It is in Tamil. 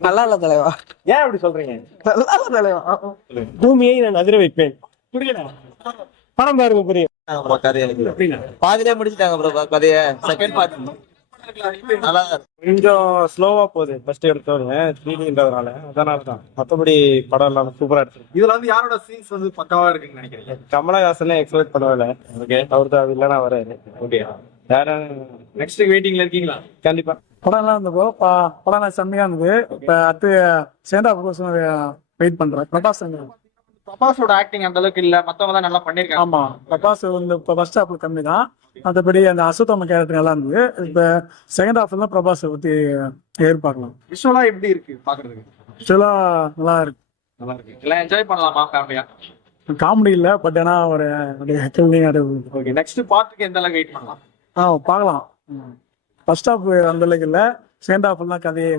நல்லா இல்ல தலைவா. ஏன் அப்படி சொல்றீங்க? நல்லா இல்ல தலைவா. பூமியை நான் அதிர வைப்பேன். புரியல, படம் பாருங்க புரியும். பாதிலே முடிச்சிட்டாங்க ப்ரோ கதைய. செகண்ட் பார்ட் நல்லா கொஞ்சம் ஸ்லோவா போகுது ஃபர்ஸ்ட் எடுத்தோடனே 3Dன்றதுனால, அதனாலதான். மற்றபடி படம் எல்லாம் சூப்பரா எடுத்துருக்கு. இதுல வந்து யாரோட சீன்ஸ் வந்து பக்காவா இருக்குன்னு நினைக்கிறீங்க? கமலஹாசனே எக்ஸ்பெக்ட் பண்ணவே. ஓகே, அவர் தான் வில்லனா வராரு. ஓகே. வேற நெக்ஸ்ட் வெயிட்டிங்ல இருக்கீங்களா? கண்டிப்பா படம் எல்லாம் இருந்தப்போ படம் செம்மையா இருந்தது. இப்ப அடுத்து சேண்டா கோசம் வெயிட் பண்றேன். பிரபாஸோட ஆக்டிங் அந்த அளவுக்கு இல்ல, மத்தவங்க தான் நல்லா பண்ணிருக்காங்க. ஆமா, பிரபாஸ் வந்து இப்ப ஃபர்ஸ்ட் ஹாஃப்ல கம்மி தான். மற்றபடி அந்த அசுத்தம கேரக்டர் நல்லா இருந்தது. இப்ப செகண்ட் ஹாஃப்ல தான் பிரபாஸை பத்தி எதிர்பார்க்கலாம். விஷுவலா எப்படி இருக்கு பாக்குறதுக்கு? ஆக்சுவலா நல்லா இருக்கு. நல்லா இருக்கு, எல்லாம் என்ஜாய் பண்ணலாமா ஃபேமிலியா? காமெடி இல்ல, பட் ஆனா ஒரு ஓகே, நெக்ஸ்ட் பார்ட்டுக்கு எந்த அளவுக்கு வெயிட் பண்ணலாம்? பார்க்கலாம். ஃபர்ஸ்ட் ஹாஃப் அந்த அளவுக்கு இல்ல, செகண்ட் ஹாஃப்ல தான் கதையே